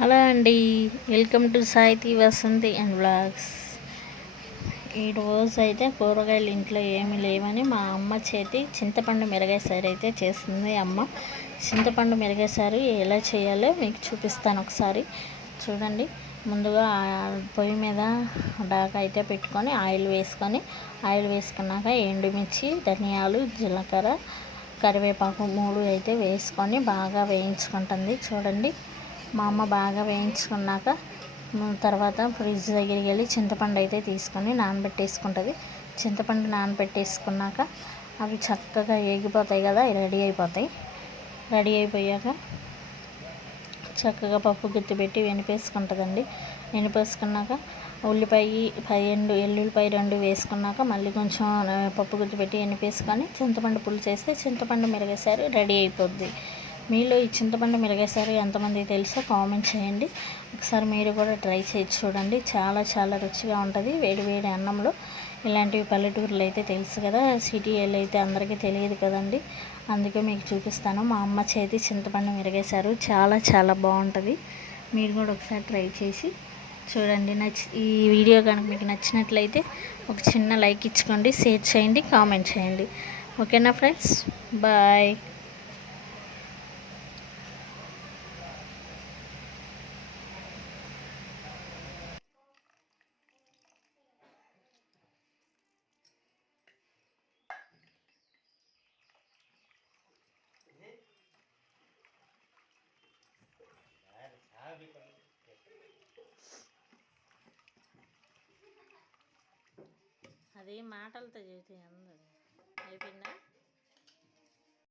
Hello అండి welcome to Saiti Vasanthi and blogs ఈ రోజు అయితే కూరగాయలు ఇంట్లో ఏమీ లేవని మా అమ్మ చేతి చింతపండు మిరగాయసారి అయితే చేస్తుంది అమ్మ. చింతపండు మిరగాయసారి ఎలా చేయాలో మీకు చూపిస్తాను ఒకసారి. చూడండి ముందుగా పొయ్యి మీద డాక అయితే పెట్టుకొని ఆయిల్ వేసుకొని ఆయిల్ వేసుకున్నాక ఎండుమిర్చి ధనియాలు జీలకర్ర కరివేపాకు మూడు అయితే వేసుకొని బాగా వేయించుకుంటుంది. చూడండి మా అమ్మ బాగా వేయించుకున్నాక తర్వాత ఫ్రిడ్జ్ దగ్గరికి వెళ్ళి చింతపండు అయితే తీసుకొని నానబెట్టేసుకుంటుంది. చింతపండు నానబెట్టేసుకున్నాక అవి చక్కగా ఏగిపోతాయి కదా రెడీ అయిపోతాయి. రెడీ అయిపోయాక చక్కగా పప్పు గుత్తి పెట్టి వెనిపేసుకుంటుందండి. వెనిపేసుకున్నాక ఉల్లిపాయ రెండు ఎల్లుల్లిపాయ రెండు వేసుకున్నాక మళ్ళీ కొంచెం పప్పు గుత్తి పెట్టి వెనిపేసుకొని చింతపండు పులుసు చేస్తే చింతపండు మిరగేసారి రెడీ అయిపోద్ది. మీలో ఈ చింతపండు మిరగేసారు ఎంతమంది తెలుసో కామెంట్ చేయండి. ఒకసారి మీరు కూడా ట్రై చేసి చూడండి. చాలా చాలా రుచిగా ఉంటుంది. వేడి వేడి అన్నంలో. ఇలాంటివి పల్లెటూరులో అయితే తెలుసు కదా. సిటీలో అయితే అందరికీ తెలియదు కదండి. అందుకే మీకు చూపిస్తాను. మా అమ్మ చేతి చింతపండు మిరగేశారు. చాలా చాలా బాగుంటుంది. మీరు కూడా ఒకసారి ట్రై చేసి చూడండి. నచ్చి ఈ వీడియో కనుక మీకు నచ్చినట్లయితే ఒక చిన్న లైక్ ఇచ్చుకోండి షేర్ చేయండి కామెంట్ చేయండి. ఓకేనా ఫ్రెండ్స్? బాయ్. అది మాటలతో చేతి అందరు. అయిపోయిందా?